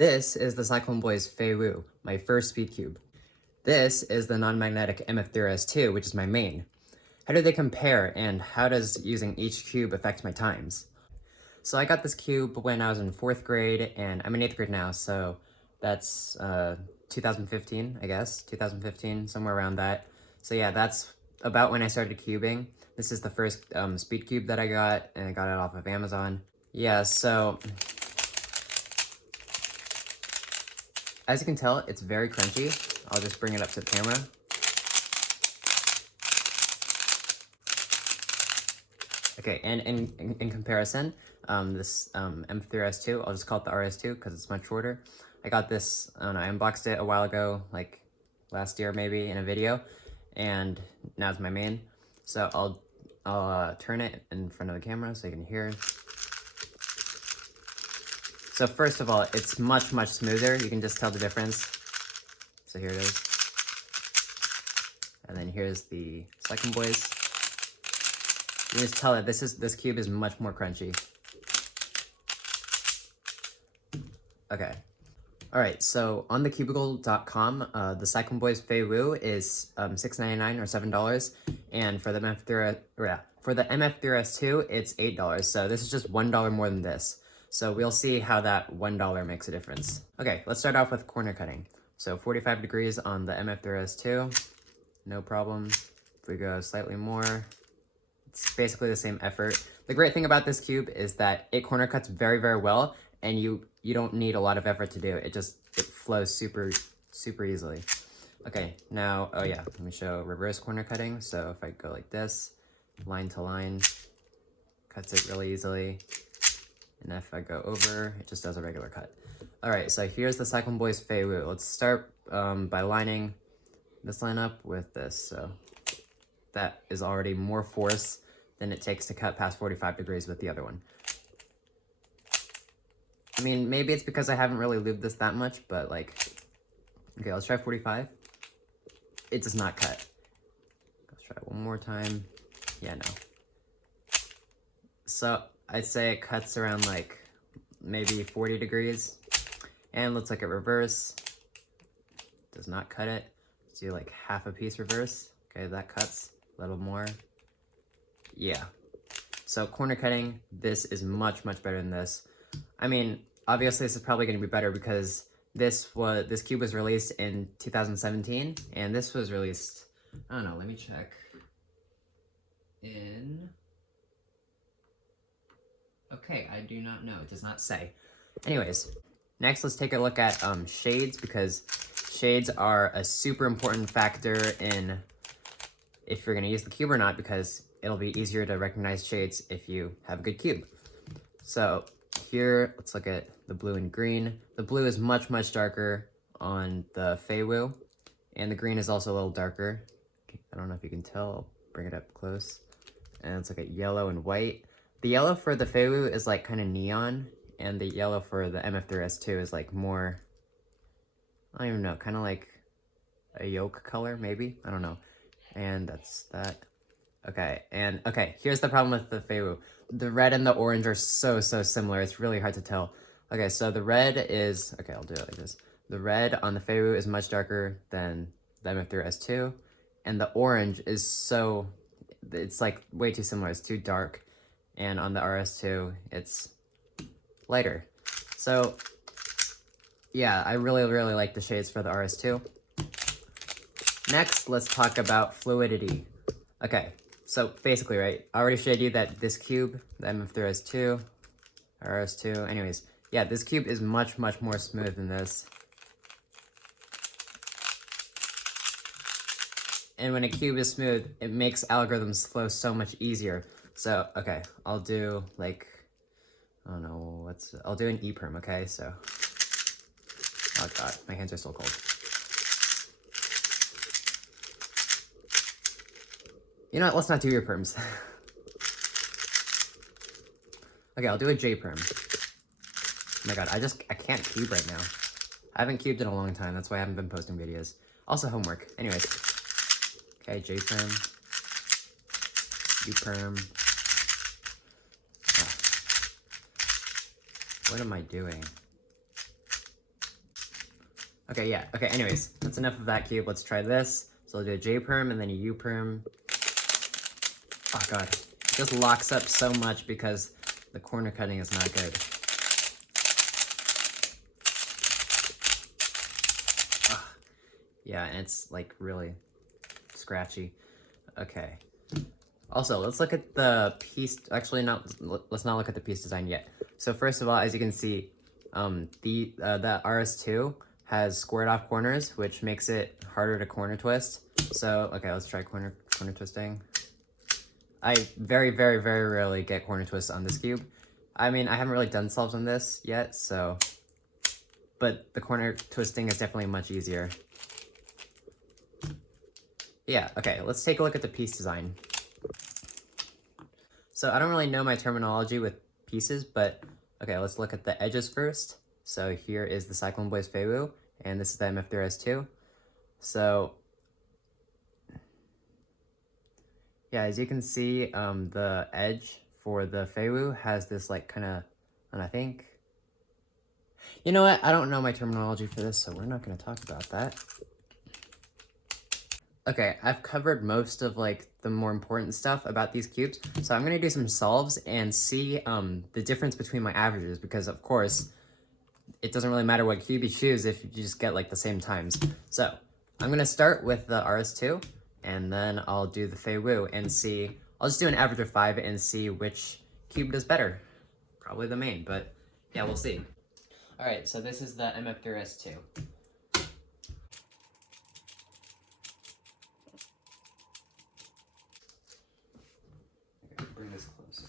This is the Cyclone Boys Fei Wu, my first Speedcube. This is the non-magnetic MF0S2, which is my main. How do they compare, and how does using each cube affect my times? So I got this cube when I was in 4th grade, and I'm in 8th grade now, so that's 2015, I guess. 2015, somewhere around that. So yeah, that's about when I started cubing. This is the first Speedcube that I got, and I got it off of Amazon. Yeah, so as you can tell, it's very crunchy. I'll just bring it up to the camera. Okay, and in comparison, this M3S2, I'll just call it the RS2 because it's much shorter. I got this, I don't know, I unboxed it a while ago, like last year maybe, in a video, and now it's my main. So I'll turn it in front of the camera so you can hear. So first of all, it's much smoother. You can just tell the difference. So here it is. And then here's the Cyclone Boys. You can just tell that this cube is much more crunchy. Okay. Alright, so on thecubicle.com, the Cyclone Boys Fei Wu is $6.99 or $7, and for the MF3S2, it's $8. So this is just $1 more than this. So we'll see how that $1 makes a difference. Okay, let's start off with corner cutting. So 45 degrees on the MF3S2, no problem. If we go slightly more, it's basically the same effort. The great thing about this cube is that it corner cuts very well, and you don't need a lot of effort to do it. It flows super easily. Okay, now, oh yeah, let me show reverse corner cutting. So if I go like this, line to line, cuts it really easily. And if I go over, it just does a regular cut. All right, so here's the Cyclone Boys Fei Wu. Let's start by lining this line up with this. So that is already more force than it takes to cut past 45 degrees with the other one. I mean, maybe it's because I haven't really lubed this that much, but like, okay, let's try 45. It does not cut. Let's try one more time. Yeah, no. So I'd say it cuts around like maybe 40 degrees. And let's look at reverse. Does not cut it. Let's do like half a piece reverse. Okay, that cuts a little more. Yeah. So corner cutting, this is much better than this. I mean, obviously this is probably going to be better because this cube was released in 2017, and this was released, I don't know, let me check. Okay, I do not know. It does not say. Anyways, next let's take a look at shades, because shades are a super important factor in if you're going to use the cube or not, because it'll be easier to recognize shades if you have a good cube. So here, let's look at the blue and green. The blue is much darker on the Fei Wu, and the green is also a little darker. I don't know if you can tell. I'll bring it up close. And let's look at yellow and white. The yellow for the Fei Wu is like kind of neon, and the yellow for the MF3S2 is like more, I don't even know, kind of like a yolk color, maybe? I don't know. And that's that. Okay, and okay, here's the problem with the Fei Wu. The red and the orange are so similar, it's really hard to tell. Okay, so the red is, okay, I'll do it like this. The red on the Fei Wu is much darker than the MF3S2, and the orange is it's like way too similar, it's too dark. And on the RS2, it's lighter. So yeah, I really like the shades for the RS2. Next, let's talk about fluidity. Okay, so basically, right, I already showed you that this cube, the MF3S2, RS2, anyways, yeah, this cube is much more smooth than this. And when a cube is smooth, it makes algorithms flow so much easier. So, okay, I'll do like, I don't know, I'll do an E-perm, okay, so, oh god, my hands are so cold. You know what, let's not do your perms. Okay, I'll do a J-perm. Oh my god, I can't cube right now. I haven't cubed in a long time, that's why I haven't been posting videos. Also homework, anyways. Okay, J-perm. U-perm. What am I doing? Okay, yeah. Okay, anyways, that's enough of that cube. Let's try this. So I'll do a J perm and then a U perm. Oh god. It just locks up so much because the corner cutting is not good. Ugh. Yeah, and it's like really scratchy. Okay. Also, let's look at the piece. Actually, let's not look at the piece design yet. So first of all, as you can see, the RS2 has squared off corners, which makes it harder to corner twist. So okay, let's try corner twisting. I very rarely get corner twists on this cube. I mean, I haven't really done solves on this yet, so, but the corner twisting is definitely much easier. Yeah, okay, let's take a look at the piece design. So I don't really know my terminology with pieces, but okay, let's look at the edges first. So here is the Cyclone Boys Feiwu, and this is the MF3S2. So yeah, as you can see, the edge for the Feiwu has this like kind of, and I think, you know what? I don't know my terminology for this, so we're not going to talk about that. Okay, I've covered most of like the more important stuff about these cubes, so I'm gonna do some solves and see the difference between my averages, because of course it doesn't really matter what cube you choose if you just get like the same times. So I'm gonna start with the RS2, and then I'll do the Feiwu and see. I'll just do an average of 5 and see which cube does better. Probably the main, but yeah, we'll see. All right, so this is the MF3S2. Bring this closer.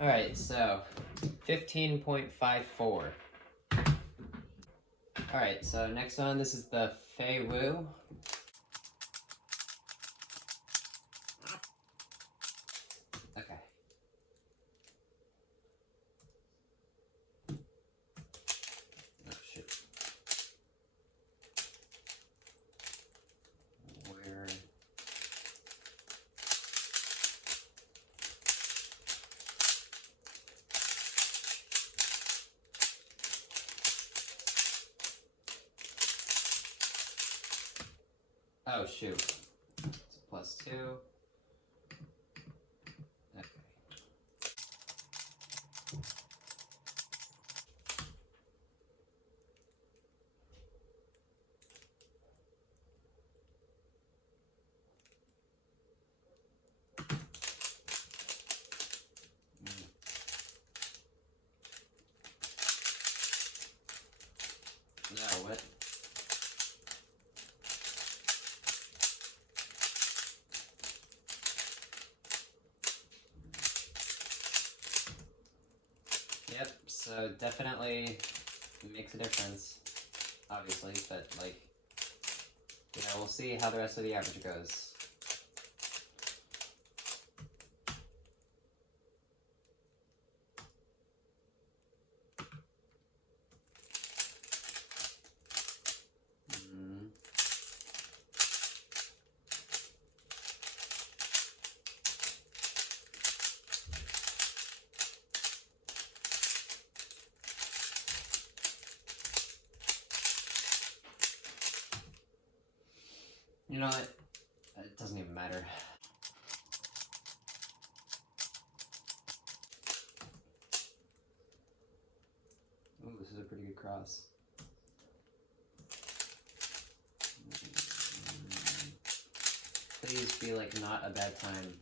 All right, so 15.54. All right, so next one, this is the Feiwu. Okay. Oh, shoot. Where? Oh, shoot. It's a +2. So definitely makes a difference, obviously, but like, you know, we'll see how the rest of the average goes. You know what? It doesn't even matter. Oh, this is a pretty good cross. Please be like not a bad time.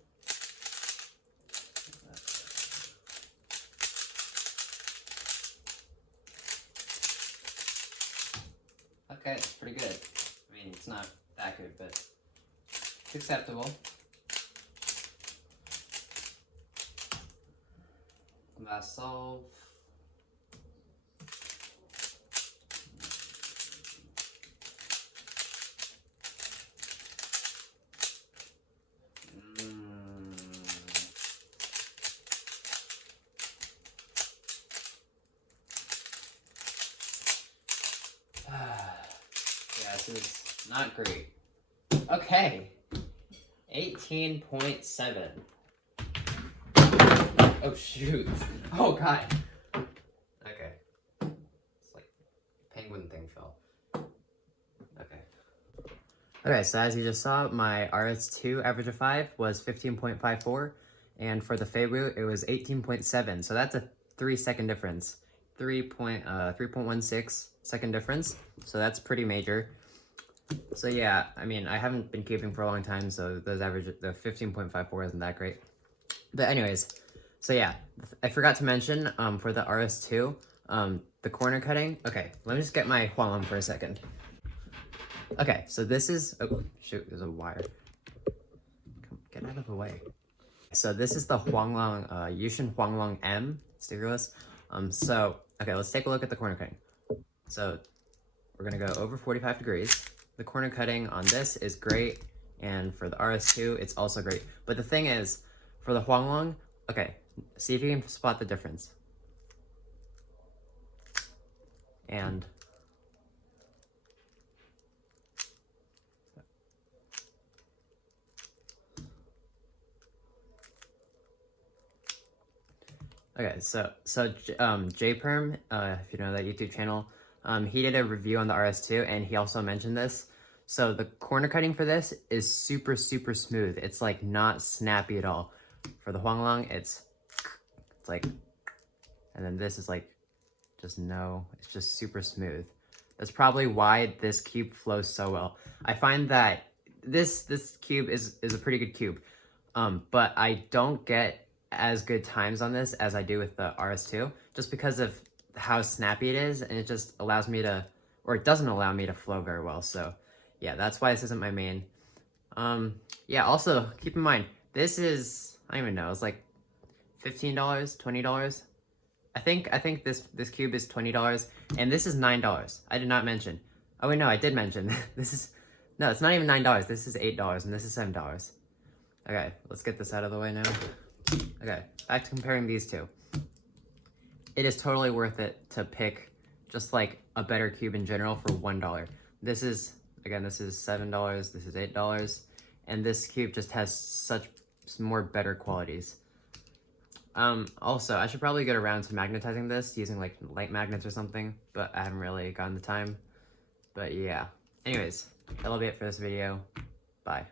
Okay, it's pretty good. I mean, it's not that good, but it's acceptable. Last solve. Yeah, this is not great. Okay. 18.7. Oh, shoot. Oh, God. Okay. It's like penguin thing fell. Okay. Okay, so as you just saw, my RS2 average of 5 was 15.54. And for the Feiwu, it was 18.7. So that's a 3-second difference. 3.16 second difference. So that's pretty major. So yeah, I mean, I haven't been keeping for a long time, so the 15.54 isn't that great. But anyways, so yeah, I forgot to mention, for the RS2, the corner cutting. Okay, let me just get my Huanglong for a second. Okay, so this is, oh shoot, there's a wire. Get out of the way. So this is the Huanglong, Yushin Huanglong M stickerless. Okay, let's take a look at the corner cutting. So we're gonna go over 45 degrees. The corner cutting on this is great, and for the RS2, it's also great. But the thing is, for the Huanglong, okay, see if you can spot the difference. And okay, so J-Perm, if you know that YouTube channel, he did a review on the RS2, and he also mentioned this. So the corner cutting for this is super, super smooth. It's like not snappy at all. For the Huanglong, it's like, and then this is like, it's just super smooth. That's probably why this cube flows so well. I find that this cube is a pretty good cube, but I don't get as good times on this as I do with the RS2, just because of how snappy it is, and it just allows me to, or it doesn't allow me to flow very well. So yeah, that's why this isn't my main. Yeah, also keep in mind, this is, I don't even know, it's like $15, $20. I think this cube is $20, and this is $9. I did not mention. Oh wait, no, I did mention. No, it's not even $9. This is $8, and this is $7. Okay, let's get this out of the way now. Okay, back to comparing these two. It is totally worth it to pick just like a better cube in general for $1. This is, again, this is $7, this is $8, and this cube just has such more better qualities. Also, I should probably get around to magnetizing this using like light magnets or something, but I haven't really gotten the time. But yeah. Anyways, that'll be it for this video. Bye.